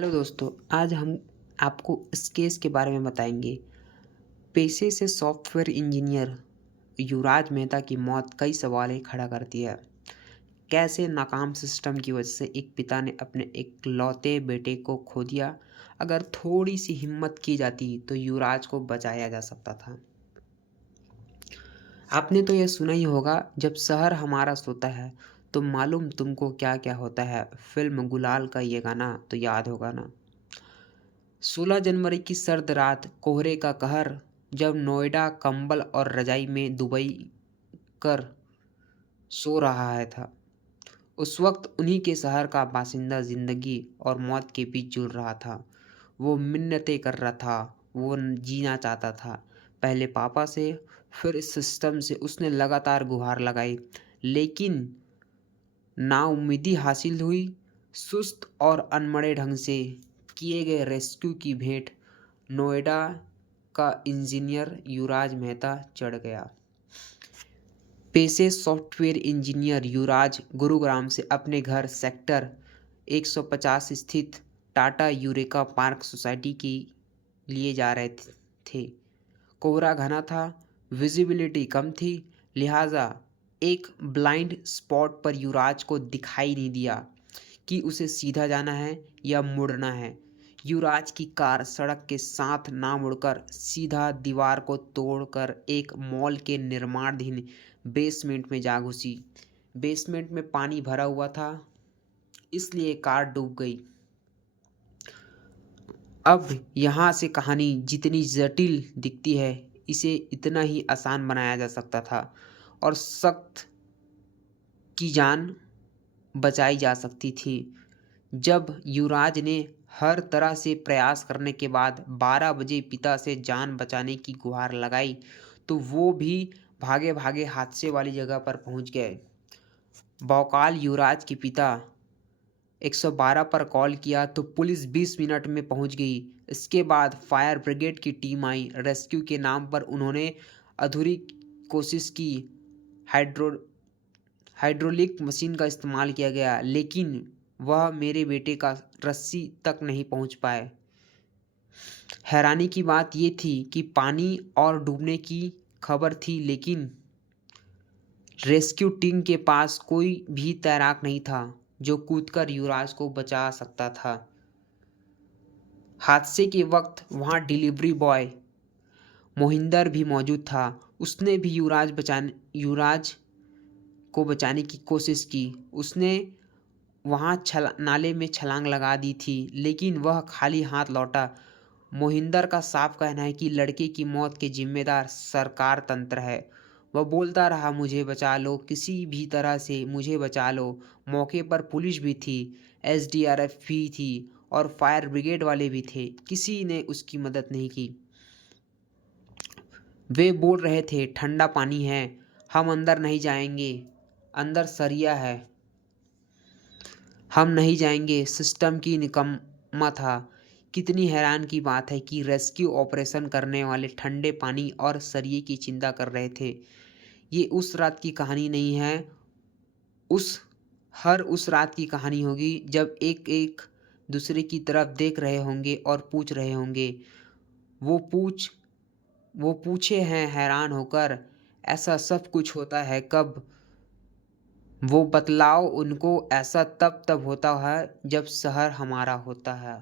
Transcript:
Hello दोस्तों, आज हम आपको इस केस के बारे में बताएंगे। पेशे से सॉफ्टवेयर इंजीनियर युवराज मेहता की मौत कई सवालें खड़ा करती है। कैसे नाकाम सिस्टम की वजह से एक पिता ने अपने इकलौते बेटे को खो दिया। अगर थोड़ी सी हिम्मत की जाती तो युवराज को बचाया जा सकता था। आपने तो यह सुना ही होगा, जब शहर हमारा सोता है तो मालूम तुमको क्या क्या होता है। फिल्म गुलाल का ये गाना तो याद होगा ना। 16 जनवरी की सर्द रात, कोहरे का कहर, जब नोएडा कंबल और रजाई में दुबई कर सो रहा है था। उस वक्त उन्हीं के शहर का बासिंदा जिंदगी और मौत के बीच जुड़ रहा था। वो मिन्नतें कर रहा था, वो जीना चाहता था। पहले पापा से, फिर इस सिस्टम से उसने लगातार गुहार लगाई, लेकिन नाउम्मीदी हासिल हुई। सुस्त और अनमड़े ढंग से किए गए रेस्क्यू की भेंट नोएडा का इंजीनियर युवराज मेहता चढ़ गया। पेशे सॉफ्टवेयर इंजीनियर युवराज गुरुग्राम से अपने घर सेक्टर 150 स्थित टाटा यूरेका पार्क सोसाइटी के लिए जा रहे थे। कोहरा घना था, विजिबिलिटी कम थी, लिहाजा एक ब्लाइंड स्पॉट पर युवराज को दिखाई नहीं दिया कि उसे सीधा जाना है या मुड़ना है। युवराज की कार सड़क के साथ ना मुड़कर सीधा दीवार को तोड़कर एक मॉल के निर्माणाधीन बेसमेंट में जा घुसी। बेसमेंट में पानी भरा हुआ था, इसलिए कार डूब गई। अब यहाँ से कहानी जितनी जटिल दिखती है, इसे इतना ही आसान बनाया जा सकता था और सख्त की जान बचाई जा सकती थी। जब युवराज ने हर तरह से प्रयास करने के बाद 12 बजे पिता से जान बचाने की गुहार लगाई, तो वो भी भागे भागे हादसे वाली जगह पर पहुंच गए। बौकाल युवराज के पिता 112 पर कॉल किया तो पुलिस 20 मिनट में पहुंच गई। इसके बाद फायर ब्रिगेड की टीम आई। रेस्क्यू के नाम पर उन्होंने अधूरी कोशिश की। हाइड्रो हाइड्रोलिक मशीन का इस्तेमाल किया गया, लेकिन वह मेरे बेटे का रस्सी तक नहीं पहुंच पाए। हैरानी की बात यह थी कि पानी और डूबने की खबर थी, लेकिन रेस्क्यू टीम के पास कोई भी तैराक नहीं था जो कूदकर युवराज को बचा सकता था। हादसे के वक्त वहां डिलीवरी बॉय मोहिंदर भी मौजूद था। उसने भी युवराज को बचाने की कोशिश की। उसने वहां नाले में छलांग लगा दी थी, लेकिन वह खाली हाथ लौटा। मोहिंदर का साफ कहना है कि लड़के की मौत के जिम्मेदार सरकार तंत्र है। वह बोलता रहा, मुझे बचा लो, किसी भी तरह से मुझे बचा लो। मौके पर पुलिस भी थी, एसडीआरएफ भी थी और फायर ब्रिगेड वाले भी थे। किसी ने उसकी मदद नहीं की। वे बोल रहे थे, ठंडा पानी है, हम अंदर नहीं जाएंगे, अंदर सरिया है, हम नहीं जाएंगे। सिस्टम की निकम्मा था। कितनी हैरान की बात है कि रेस्क्यू ऑपरेशन करने वाले ठंडे पानी और सरिये की चिंता कर रहे थे। ये उस रात की कहानी नहीं है, उस रात की कहानी होगी जब एक एक दूसरे की तरफ देख रहे होंगे और पूछ रहे होंगे। वो पूछ वो पूछे हैं हैरान होकर, ऐसा सब कुछ होता है कब? वो बतलाओ उनको, ऐसा तब होता है जब शहर हमारा होता है।